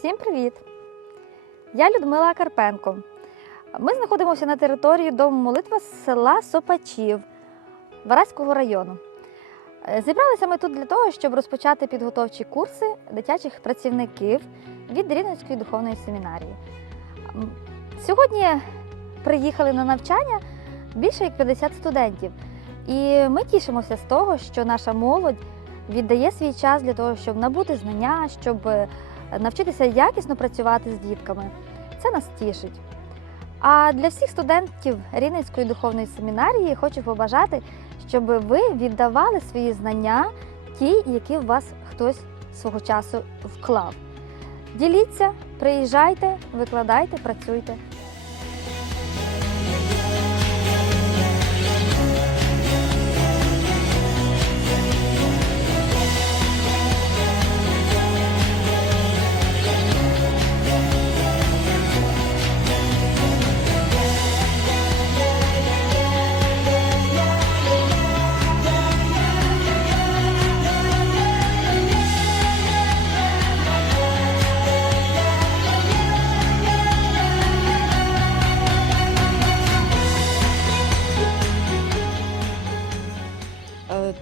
Всім привіт! Я Людмила Карпенко. Ми знаходимося на території дому молитва села Сопачів Вараського району. Зібралися ми тут для того, щоб розпочати підготовчі курси дитячих працівників від Рівненської духовної семінарії. Сьогодні приїхали на навчання більше як 50 студентів. І ми тішимося з того, що наша молодь віддає свій час для того, щоб набути знання, щоб е, навчитися якісно працювати з дітками. Це нас тішить. А для всіх студентів Рівненської духовної семінарії хочу побажати, щоб ви віддавали свої знання, ті, які в вас хтось свого часу вклав. Діліться, приїжджайте, викладайте, працюйте.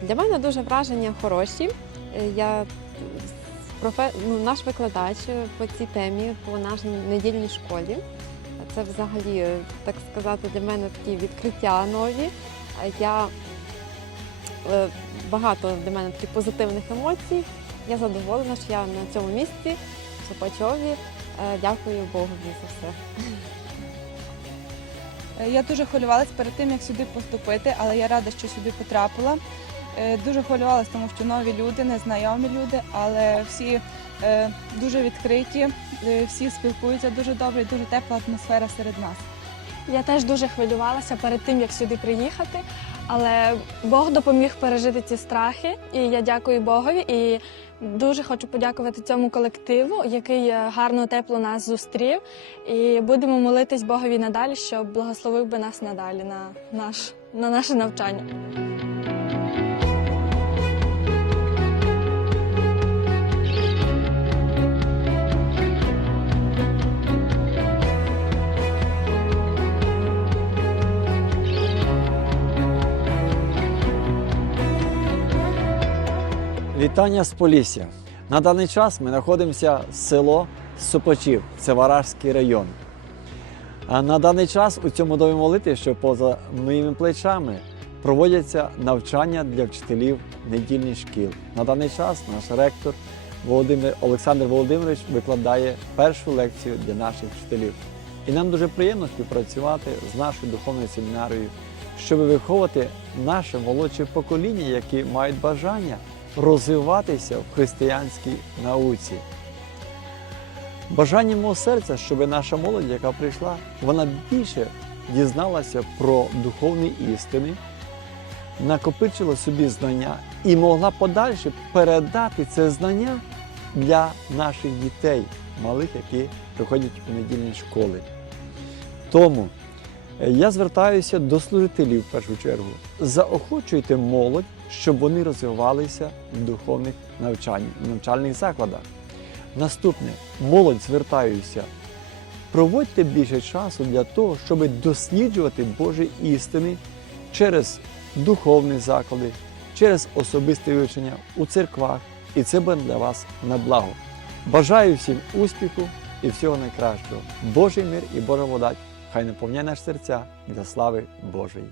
Для мене дуже враження хороші. Е, Я профе... ну, наш викладач е, по цій темі по нашій недільній школі. Це взагалі, е, так сказати, для мене такі відкриття нові. Я багато для мене таких позитивних емоцій. Я задоволена, що я на цьому місці, в Сопачові. Е, Дякую Богові за все. Я дуже хвилювалася перед тим, як сюди поступити, але я рада, що сюди потрапила. Е, Дуже хвилювалася, тому що нові люди, незнайомі люди, але всі е, дуже відкриті, е, всі спілкуються дуже добре і дуже тепла атмосфера серед нас. Я теж дуже хвилювалася перед тим, як сюди приїхати, але Бог допоміг пережити ці страхи, і я дякую Богові. І дуже хочу подякувати цьому колективу, який гарно тепло нас зустрів. І будемо молитись Богові надалі, щоб благословив би нас надалі на наш на наше навчання. Вітання з Полісся. На даний час ми знаходимося в село Сопочів, це Варажський район. А на даний час у цьому домі молити, що поза моїми плечами, проводяться навчання для вчителів недільних шкіл. На даний час наш ректор Володимир Олександр Володимирович викладає першу лекцію для наших вчителів. І нам дуже приємно співпрацювати з нашою духовною семінарією, щоб виховувати наше молодше покоління, які мають бажання розвиватися в християнській науці. Бажання мого серця, щоб наша молодь, яка прийшла, вона більше дізналася про духовні істини, накопичила собі знання і могла подальше передати це знання для наших дітей, малих, які приходять у недільні школи. Тому е, я звертаюся до служителів в першу чергу. Заохочуйте молодь, щоб вони розвивалися в духовних навчань, навчальних закладах. Наступне, молодь звертаюся. Проводьте більше часу для того, щоб досліджувати Божі істини через духовні заклади, через особисте вивчення у церквах, і це буде для вас на благо. Бажаю всім успіху і всього найкращого. Божий мир і Божа водать хай наповняє наші серця для слави Божої.